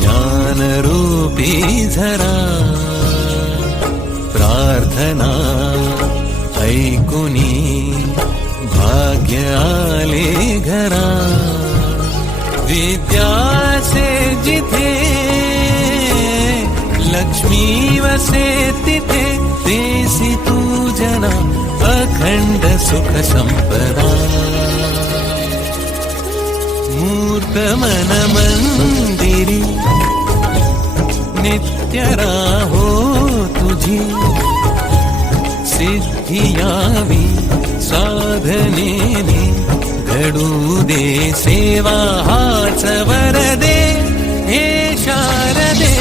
ज्ञानरूपी झरा प्रार्थना भाग्य आले घरा। विद्यासे जिथे। लक्ष्मी वसे तिथे। देसी तू जना अखंड सुख संपदा मन मंदिरी नित्य राहो तुझी। सिद्धी यावी साधनेने घडू दे सेवा हाच वरदे हे शारदे।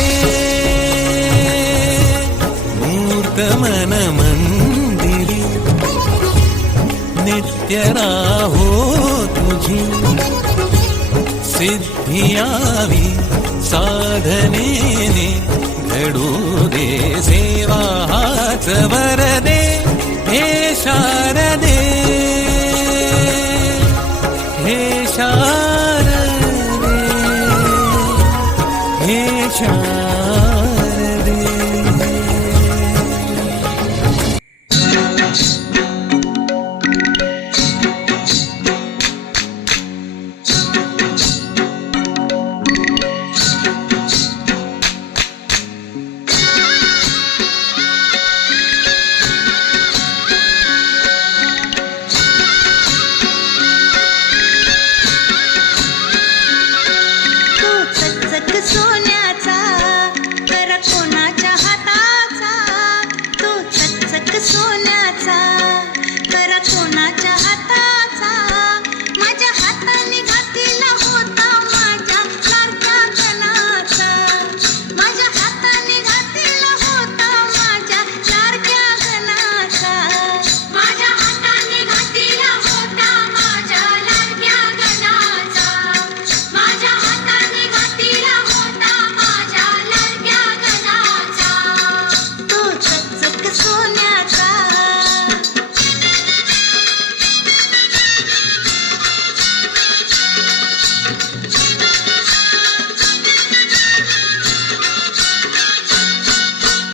मूर्त मन मंदिरी नित्य राहो तुझी। सिद्धी यावी साधनेने घडू दे सेवा हाच वरदे हे शारदे। हे शारदे। हे शारदे सोन्याचा करा कोणाचा